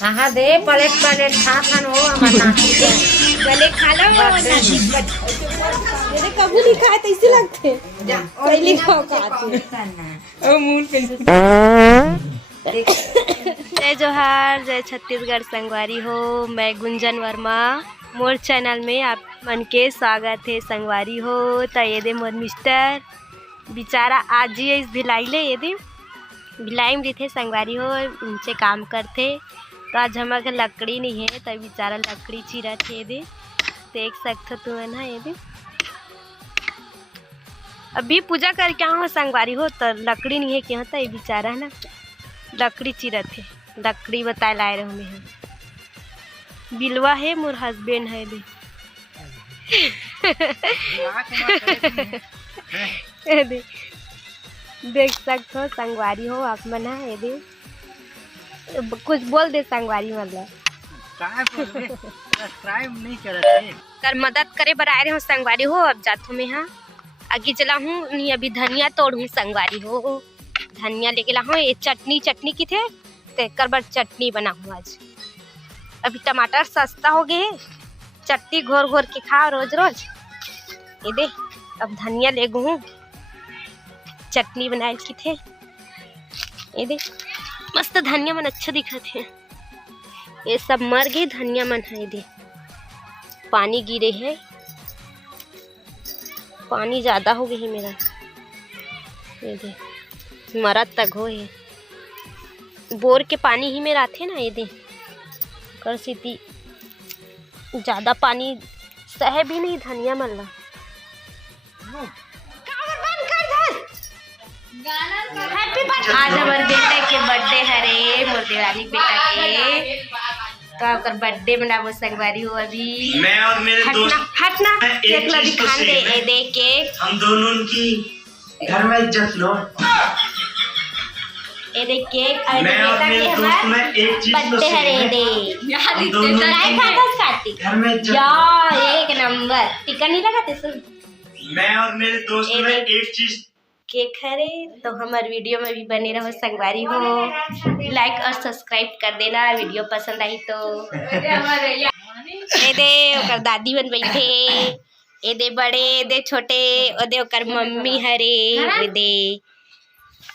हाँ दे plate plate खा खान हो हमारा पहले खा लो मेरे कभी नहीं खाए तो इसी लगते पहले खाओ खाते ओ मूल पे जय जोहार जय छत्तीसगढ़ संगवारी हो। मैं गुंजन वर्मा मोर चैनल में आप मन के स्वागत है संगवारी हो। तो ये दे मोर मिस्टर बेचारा आज ही इस भिलाई ले ये दे भिलाई में थे संगवारी हो उनसे काम करते। तो आज हमारे लकड़ी नहीं है तो बेचारा लकड़ी चीरा थे दे देख सकते हो तुम ना ये दे अभी पूजा करके आओ संगवारी हो तो लकड़ी नहीं है क्या होता ये बेचारा है ना लकड़ी चीरा थे लकड़ी बताए लाए रहे मैं बिलवा है मोर हस्बैंड है दे देख सकते हो संगवारी हो आप मन है दे कुछ बोल दे संगवारी मतलब नहीं करते कर मदद करे बर आए रहे हो संगवारी हो। अब जातो में हाँ आगे चला हूँ नहीं अभी धनिया तोड़ू संगवारी हो धनिया लेके ला हूँ। ये चटनी की थे तो कर बर चटनी बना हूँ आज। अभी टमाटर सस्ता हो गए चटनी घोर घोर के खा रोज रोज ये दे। अब धनिया ले गूँ चटनी बनाए की थे ये दे मस्त धनिया मन अच्छा दिखा थे। ये सब मर गए धनिया मन है दे पानी गिरे है पानी ज़्यादा हो गई है मेरा ये दे मरद तक हो है बोर के पानी ही में आते ना ये दे कर सीती ज़्यादा पानी सह भी नहीं धनिया मल्ला आज हमारे बेटा के बर्थडे हरे मोर देवरानी बेटा के तो आपका बर्थडे मनाबो संगवारी हो। अभी मैं और मेरे दोस्त हटना एक लड़ी खान दे ए दे के हम दोनों की घर में इज्जत लो ए दे केक और मैं और बेटा मेरे के दोस्त हमार में एक चीज तो बर्थडे हरे दे हम दोनों राय खाता काटी घर में इज्जत या एक नंबर टिका नहीं लगाते सुन मैं और मेरे दोस्त में एक चीज केक हरे तो हमारे वीडियो में भी बने रहो संगवारी हो। लाइक और सब्सक्राइब कर देना वीडियो पसंद आई तो ए दे ओकर दादी बन बैठे ए दे बड़े ए दे छोटे ओ दे ओकर मम्मी हरे ए दे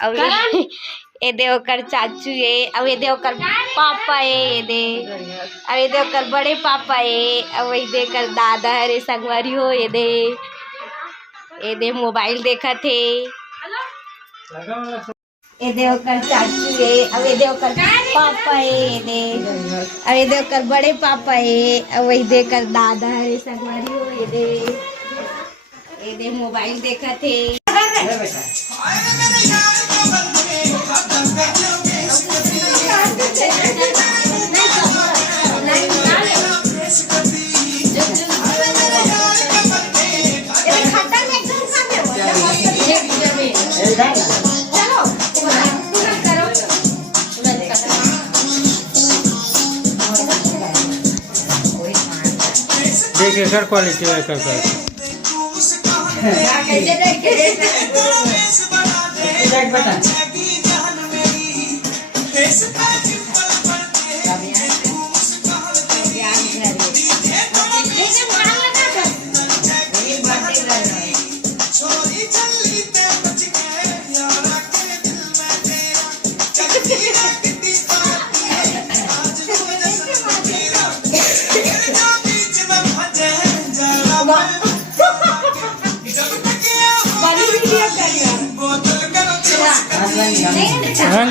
और ए दे ओकर चाचू ए और ए दे ओकर पापा ए दे और ए दे ओकर बड़े पापा ए और ए दे ओकर दादा हरे संगवारी हो ए दे मोबाइल देखा थे ए दे ओकर चाचू ए अब ए दे ओकर पापा ए दे अब ए दे ओकर बड़े पापा ए अब ए दे ओकर दादा हरे संगवारी हो ए दे मोबाइल देखा थे देखिए सर क्वालिटी है कर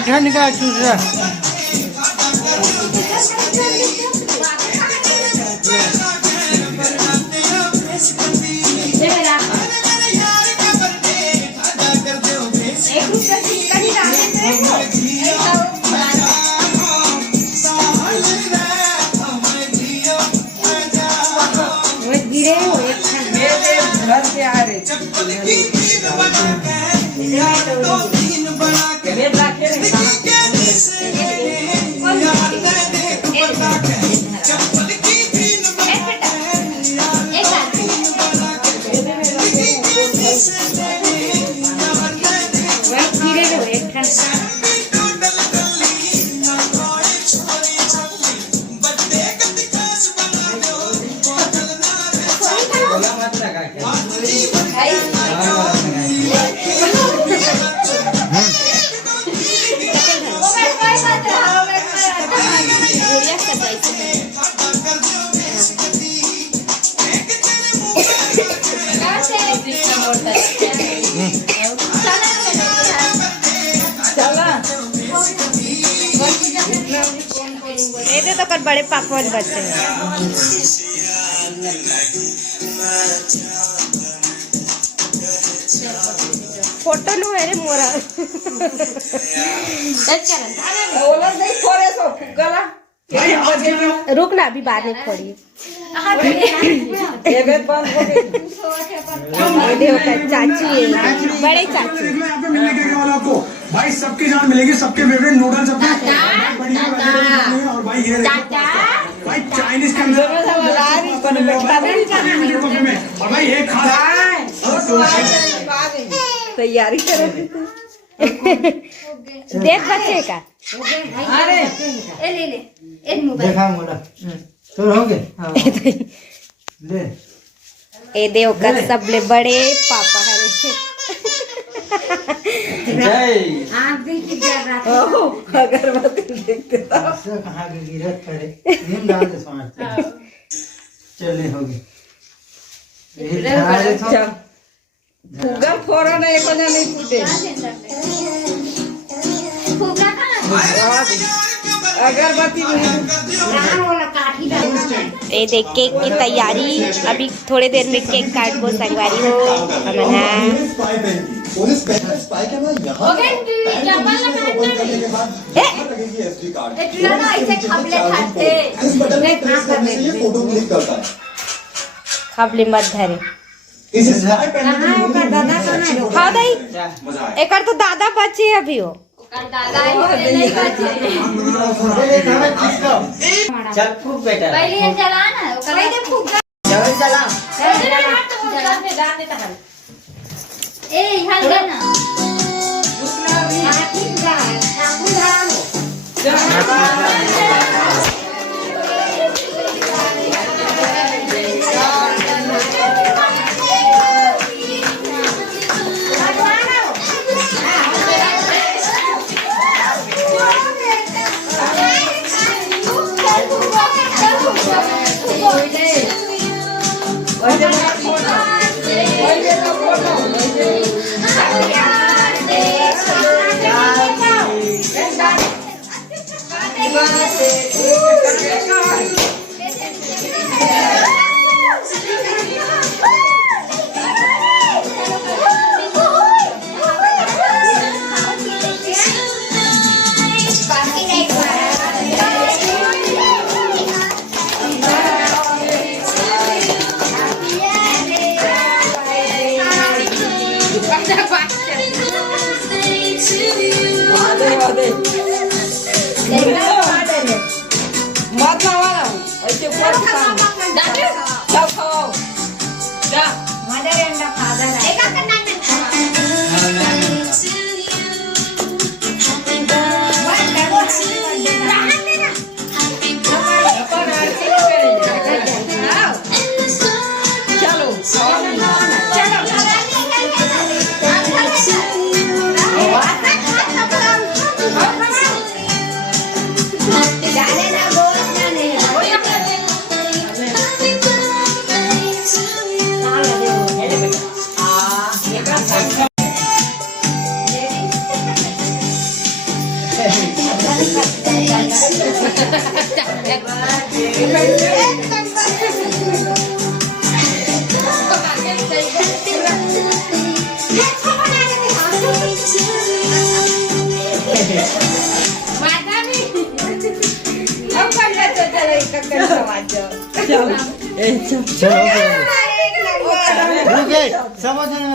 ठंड का चूसा घर से आ रहे ये तो कर बड़े पापड़ बच्चे हैं। फोटो लो है रे मोरा। रुक ना अभी बाद में खोड़ी। चाची है बड़े चाची। भाई सबकी जान मिलेगी, सबके फेवरेट नूडल्स और भाई ये भाई चाइनीज के अंदर और भाई ये खा तैयारी करो। देख बच्चे का देखा मोड़ा तो हो गए ले ए देव का सबले बड़े पापा हरे। जय अगरबत्ती देखते कहाँ की गिरत करे नींद डाल दे समझते चले हो गए फुगा फोड़ा ना एक वजह नहीं फूटे अगरबत्ती ए देख केक की तैयारी। अभी थोड़ी देर में केक काट को संगवारी हो अमना। खबले मत धरे हाँ दई एक तो दादा बच्चे अभी हो चल फूक बेटा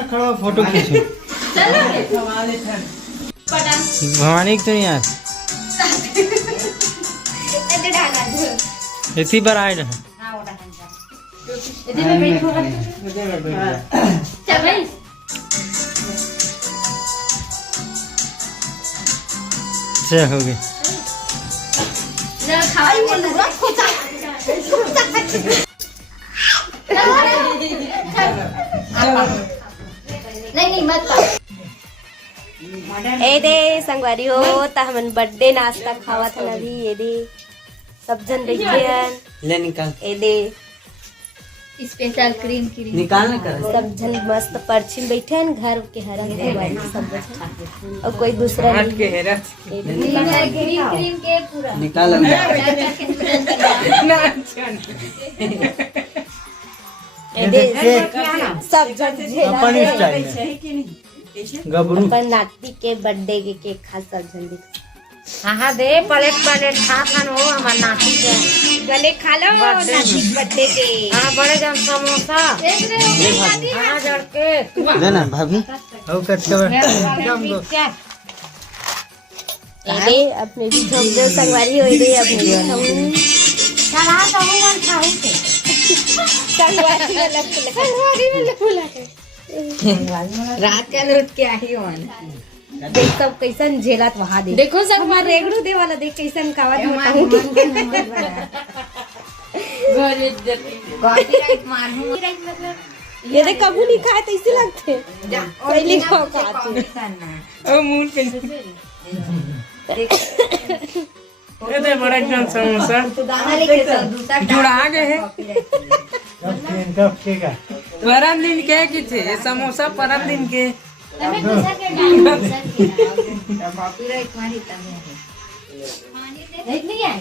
खड़ा फोटो खींचो भवानी तो यार इसी पर आए रहे से हो गए ए दे संगवारी हो त हमन बर्थडे नाश्ता खावा था अभी ये दे सब जन बैठे ले निकाल ए दे स्पेशल क्रीम क्रीम निकाल ना कर सब जन मस्त पर्ची में बैठे हैं घर के हरा मोबाइल सब जन और कोई दूसरा नहीं के हेरा क्रीम क्रीम के पूरा निकाल ए दे सब जन झेला अपन दे। स्टाइल में गबरू अपन नाती के बर्थडे के केक खा सब जन देख हाँ दे प्लेट प्लेट खा खान हो हमार नाती के गले खा लो नाती के बर्थडे के हाँ बड़े जन समोसा हाँ जड़ के लेना भाभी हो कट ए दे अपने भी झोंक दे संगवारी होई दे अपने भी हम चला तो हूं मन खाऊ के संगवारी में लग रात के लूट के आई हो देख सब कैसन झेलत वहा दे देखो सब हमार रेगड़ू दे वाला देख कैसन कावत बताऊं ये देख कबू नहीं खाए तो इसे लगते पहले खाओ खाते ओ मूल के ये बड़ा जन समोसा जुड़ा गए है कब केगा परम दिन के कि थे ये समोसा परम दिन के हमें दूसरा के डाल दूसरा के देख नहीं आई